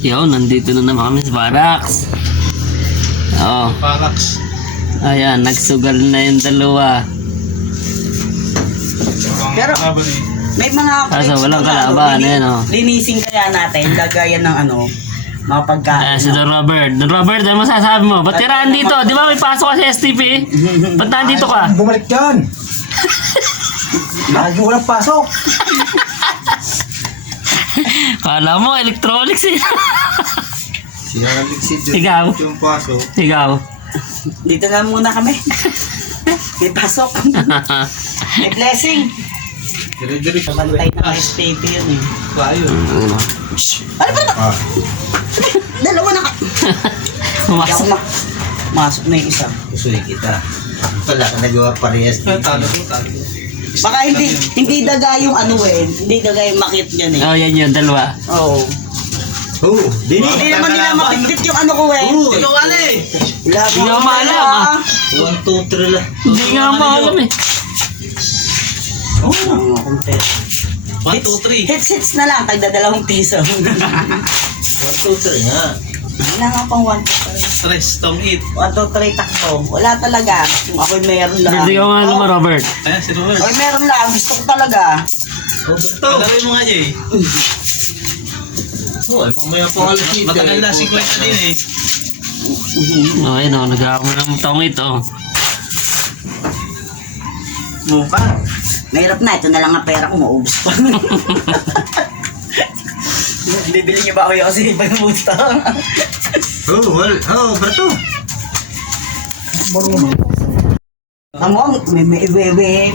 Yo, nandito na naman kami sa barracks. Oo. Barracks. Ayan, nagsugal na yung dalawa. Pero may mga Kaso clips walang na, kalaban, ayan, oh. Linisin kaya natin, lagayan ng mga pagkain. Ayan, si Don Robert. Don Robert, ano masasabi mo? Ba't tiraan dito? Di ba may pasok ka sa STP? Ba't nandito ka? Bumalik dyan! Lagi walang pasok! Kala mo, electronics eh. Sinaligsid Ikaw. yung pasok. Ikaw. Dito na muna kami. May pasok. May blessing. Dire-dire. Pabantay ng STP yun eh. Kayo. Ano ba ito? Dalawa na ka. Pumasok. Masok na yung isa. Usuin kita. Wala ka nagawa parehas. Talo. Baka hindi daga yung hindi daga yung makit niyan eh. Oh, yan yun, dalawa. Oo. Oo. Hindi naman nila makit yung ko eh. Ikaw wala eh. Lahat Hindi ko maalam, ah. 1, 2, 3 lang. Hindi nga maalam eh. Oo. 1, 2, 3. Hits na lang, tagda ₱2. 1, 2, 3 nga. Wala nga pang 1, 2, 3. Stress, tong it. 1, 2, 3, takbo. Wala talaga. Kung ako'y meron lang. Hindi ko nga naman, Robert. Ayan, si Robert. Ako'y meron lang. Gusto ko talaga. Galawin mo nga, Jay. Oo, mamaya po alas dito. Matagal na, 50 din eh. Oh, ayun oh, nag-ako ng tong ito. Mukha. Mahirap na. Ito na lang ang pera ko. Maubos pa. Bibili niyo ba ako yung kasi pag-musta? Brato. Among, may iwewe.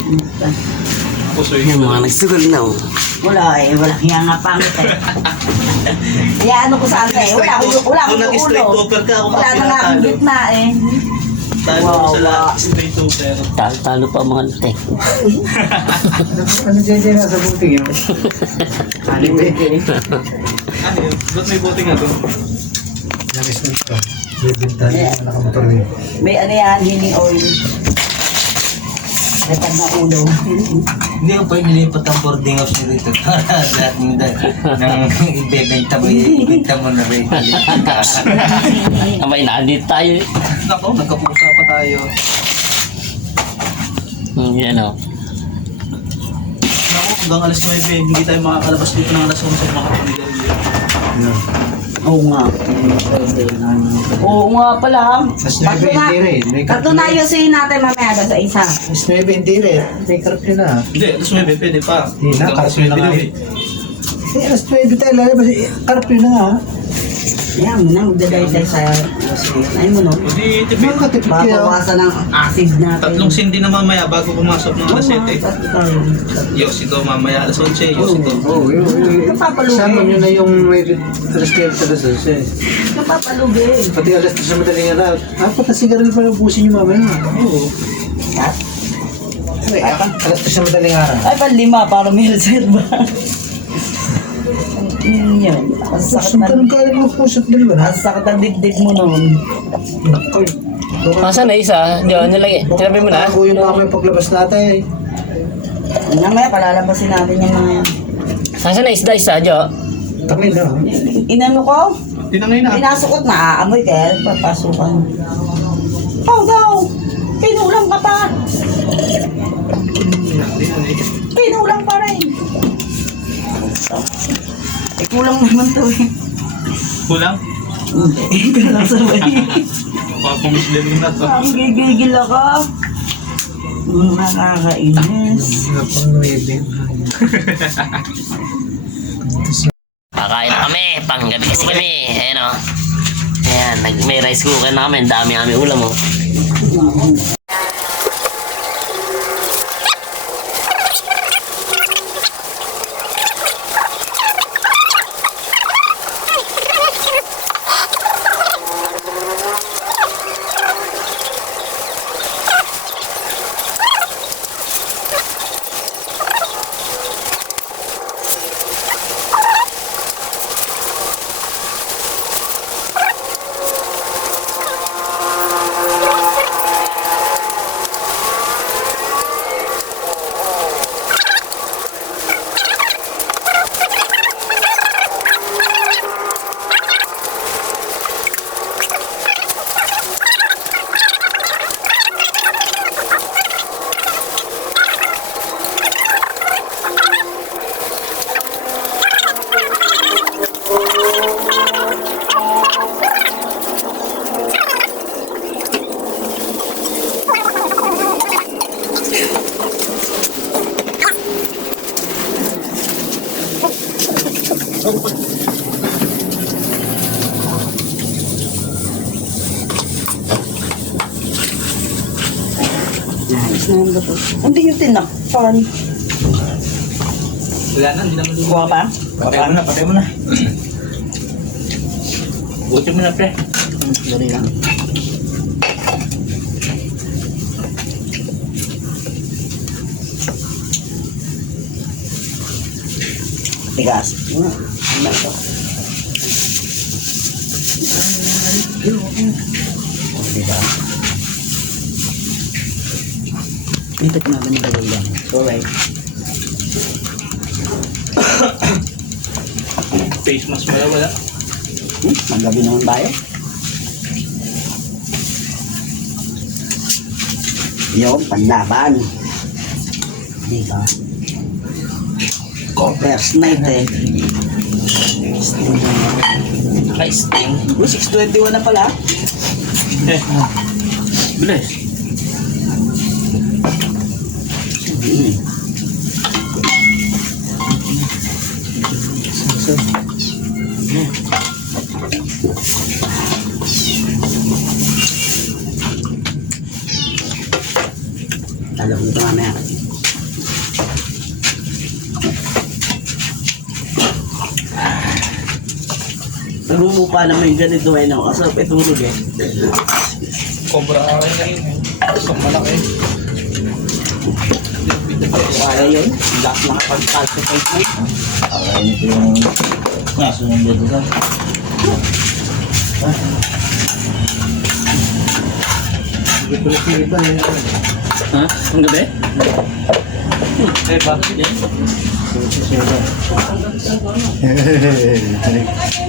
Yung mga nagsugal na oh. Wala eh. Wala. Kaya nga pangit eh. Kaya ano ko sana eh. Wala akong nag-straight ulo. over ka, ako Wala na nga akong gitna eh. Talo Wow, sa lahat. Straight over. Talo pa mga late. Ano dyan nasa buting yun? Ano yun? Ba't may bote nga doon? Nangis na ito. Bibintan yung nakamotor din. May ano yan, hindi oil. Repad na ulo. Hindi ko pa nilipat ang boarding house nyo dito para lahat mo nang ibenta mo na rin. Abay, nandito tayo eh. Ako, nagkapusa pa tayo. Yan oh. Ako, hanggang alas 9, hindi tayo makakalabas dito ng alas 11 mga pamilya. Oo nga. Oo nga pala. Mas 9 hindi rin. Katunayosin natin mamaya doon sa isa. Mas 9 hindi rin. May curfew na. Hindi, alas 9, pwede pa. Hindi na, Hanggang alas 9 na nga eh. Alas 9 tayo lalabas. Curfew na nga. Yan, magdadaya tayo sa ay mo no. Hindi, tipid. Makakatipid kaya. Babawasan ng acid natin. 3 sindi na mamaya bago pumasok ng alas 7. Yosito mamaya alas 11, Yosito. Oo, yun. Napapalugi. Sama nyo na yung may alas 10 alas 11. Napapalugi. Pati alas 10 sa madaling araw. Apat na sigarilyo pa yung busin nyo mamaya. Oo. Alas 10 sa madaling araw. Ay, panlima para may reserva. Yan. Ang sakit na. Sundan ka rin mo pusat dalawa na. Ang sakit ang dibdib mo noon. Nakoy. Masa na isa? Diyan, nilagay. Tinabi mo na? Tago yung mamaya paglabas natin. Mamaya palalabasin natin yung mga yan. Saan na isda isa, Jo? Tangin na. Inano ko? Tinangay na. Pinasok ko na aamoy kaya papasukan. Oh, daw! Pinulang ka pa! Pinulang pa rin! Eh, kulang naman to eh. Kulang? Hindi, kulang sabay. Papamuslim na to. Ang gigigil ako. Nakakainis. Napang 9. Kakain na kami. Panggabi kasi kami. Ayan o. Ayan, may rice cooker na kami. Ang dami kami ulam o. ba ito? Hindi yung tinakpan. Wala na, hindi naman Kuha pa? Patay mo na. Buti mo na, pre. Dali lang. Tigas. Ano ito? Diba? Ito na ba nila lang? Alright. face mask wala, wala. Magabi naman tayo. Yung panlaban. Diba? First night eh. Ay, sting. 6:21 na pala. Bilis. Alam mo ito mamaya. Nagmumukha naman yung ganito eh, no? Kasi petulog eh. Cobra akin na yun. Isang malaki. Kaya yun, lahat nakapag-calcify ko. Ito yung naso ng dito ka. Ha? Ang gabi? Eh, bakit yan?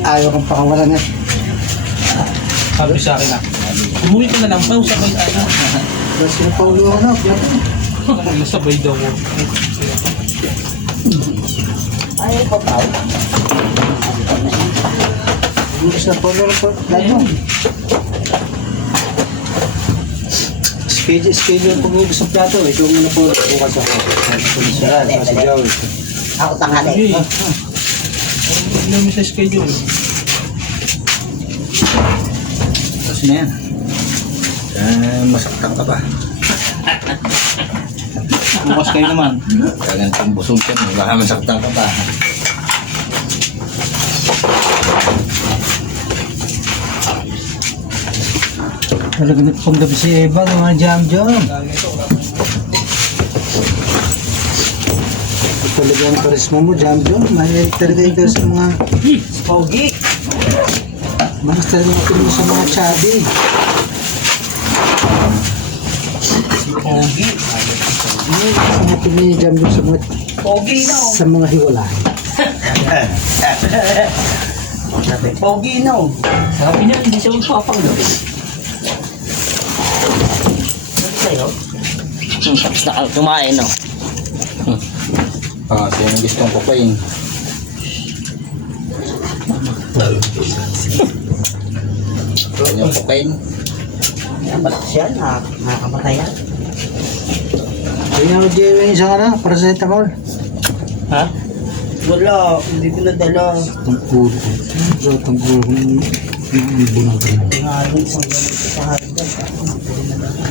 Ayaw kang pakawalan eh. Sabi sa akin na, umuwi ka na lang pa, sabay ano. Kasi yung Paulo na, Sabay daw mo. Ayaw pa tao. Hindi sa Paulo na po. Lalo. Schedule yung pag-uubos ng plato eh. Ito muna po bukas ako. Sa Joey. Ako tanghali. Hindi namin sa schedule. Tapos na yan. Masaktan ka pa. Bukas kayo naman. Kagantang busog ka mo. Baka masaktan ka pa. Talaga panggabi si Eva ng mga jam-jam. Talaga ang karisma mo, jam-jam. Mahilig talaga ikaw sa mga Pogi. mas talaga ikaw sa mga chubby. Pogi. Sa mga tingin ni jam-jam sa mga, Pogi na oh. sa mga hiwalay. Pogi na oh. Sabi niya, hindi siya magpapanggabi. Ano sa'yo? Tapos na kumain, no? Siya ang gustong kukain. Yung kukain. Yan, malakas yan. Nakakamatay yan. Kaya ako dyan yung isang ano, paracetamol. Ha? Wala, hindi ko nadala. Tungkol. Tungkol. Yung bunag rin. Tingalong isang ganito sa hardal. Hindi ko nadala.